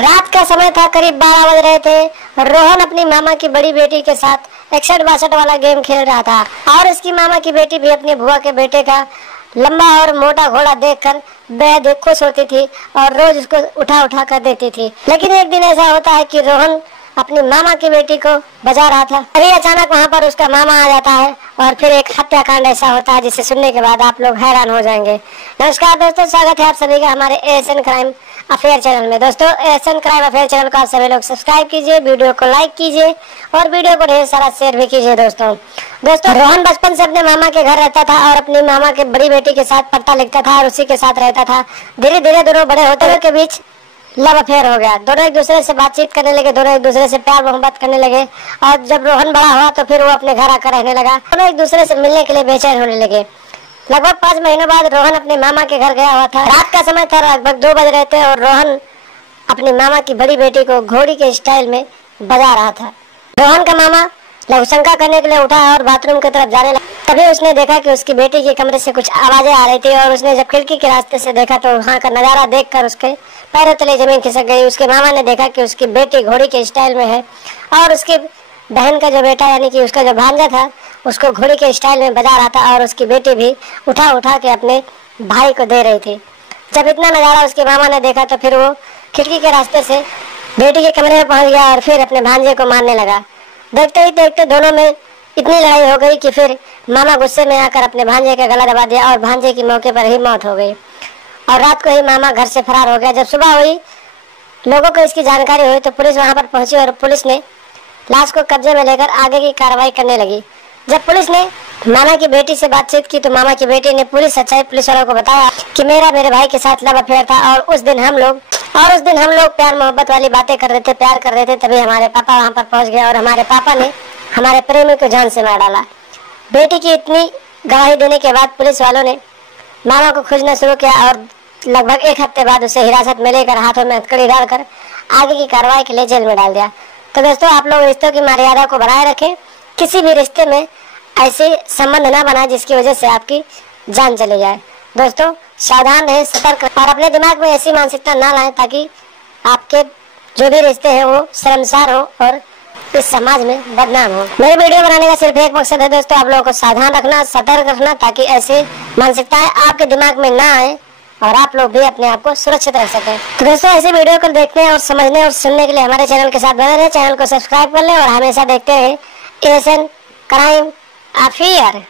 रात का समय था, करीब 12 बज रहे थे। रोहन अपनी मामा की बड़ी बेटी के साथ 61-62 वाला गेम खेल रहा था और इसकी मामा की बेटी भी अपनी बुआ के बेटे का लंबा और मोटा घोड़ा देखकर बेहद खुश होती थी और रोज उसको उठा उठा कर देती थी। लेकिन एक दिन ऐसा होता है कि रोहन अपनी मामा की बेटी को बजा रहा था, तभी अचानक वहाँ पर उसका मामा आ जाता है और फिर एक हत्याकांड ऐसा होता है जिसे सुनने के बाद आप लोग हैरान हो जाएंगे। नमस्कार दोस्तों, स्वागत है आप सभी का हमारे एएसएन क्राइम अफेयर चैनल में। दोस्तों, एएसएन क्राइम अफेयर चैनल को आप सभी लोग सब्सक्राइब कीजिए, वीडियो को लाइक कीजिए और वीडियो को ढेर सारा शेयर भी कीजिए। दोस्तों रोहन बचपन से अपने मामा के घर रहता था और अपनी मामा के बड़ी बेटी के साथ पढ़ता लिखता था और उसी के साथ रहता था। धीरे धीरे दोनों बड़े होते हुए के बीच लव अफेयर हो गया। दोनों एक दूसरे से बातचीत करने लगे, दोनों एक दूसरे से प्यार मोहब्बत करने लगे और जब रोहन बड़ा हुआ तो फिर वो अपने घर आकर रहने लगा। दोनों एक दूसरे से मिलने के लिए बेचैन होने लगे। लगभग 5 महीनों बाद रोहन अपने मामा के घर गया हुआ था। रात का समय था, लगभग 2 बज रहे थे और रोहन अपनी मामा की बड़ी बेटी को घोड़ी के स्टाइल में बजा रहा था। रोहन का मामा लघुशंका करने के लिए उठा और बाथरूम की तरफ जाने लगा। तभी उसने देखा कि उसकी बेटी के कमरे से कुछ आवाजें आ रही थी और उसने जब खिड़की के रास्ते से देखा तो वहाँ का नजारा देखकर उसके पैरों तले जमीन खिसक गई। उसके मामा ने देखा कि उसकी बेटी घोड़ी के स्टाइल में है और उसकी बहन का जो बेटा यानी कि उसका जो भांजा था उसको घोड़ी के स्टाइल में बजा रहा था और उसकी बेटी भी उठा उठा के अपने भाई को दे रही थी। जब इतना नजारा उसके मामा ने देखा तो फिर वो खिड़की के रास्ते से बेटी के कमरे में पहुंच गया और फिर अपने भांजे को मारने लगा। देखते ही देखते दोनों में इतनी लड़ाई हो गई कि फिर मामा गुस्से में आकर अपने भांजे का गला दबा दिया और भांजे की मौके पर ही मौत हो गई और रात को ही मामा घर से फरार हो गया। जब सुबह हुई, लोगों को इसकी जानकारी हुई तो पुलिस वहां पर पहुंची और पुलिस ने लाश को कब्जे में लेकर आगे की कार्रवाई करने लगी। जब पुलिस ने मामा की बेटी से बातचीत की तो मामा की बेटी ने पूरी सच्चाई पुलिस वालों को बताया कि मेरे भाई के साथ लव अफेयर था और उस दिन हम लोग प्यार मोहब्बत वाली बातें कर रहे थे, प्यार कर रहे थे। तभी हमारे पापा वहाँ पर पहुँच गए और हमारे पापा ने हमारे प्रेमी को जान से मार डाला। बेटी की इतनी गवाही देने के बाद पुलिस वालों ने मामा को खोजना शुरू किया और लगभग 1 हफ्ते बाद उसे हिरासत में लेकर हाथों में हथकड़ी डालकर आगे की कार्रवाई के लिए जेल में डाल दिया। तो दोस्तों, आप लोग रिश्तों की मर्यादा को बनाए रखें, किसी भी रिश्ते में ऐसे संबंध ना बनाए जिसकी वजह से आपकी जान चली जाए। दोस्तों, सावधान रहें, सतर्क और अपने दिमाग में ऐसी मानसिकता ना लाएं ताकि आपके जो भी रिश्ते हैं वो शर्मसार हो और इस समाज में बदनाम हो। मेरे वीडियो बनाने का सिर्फ एक मकसद है दोस्तों, आप लोगों को सावधान रखना, सतर्क रखना ताकि ऐसे मानसिकताएं आपके दिमाग में ना आए और आप लोग भी अपने आप को सुरक्षित रख सकें। तो दोस्तों, ऐसे वीडियो को देखने और समझने और सुनने के लिए हमारे चैनल के साथ बने रहें। चैनल को सब्सक्राइब कर लें और हमेशा देखते रहें एएसएन क्राइम अफेयर।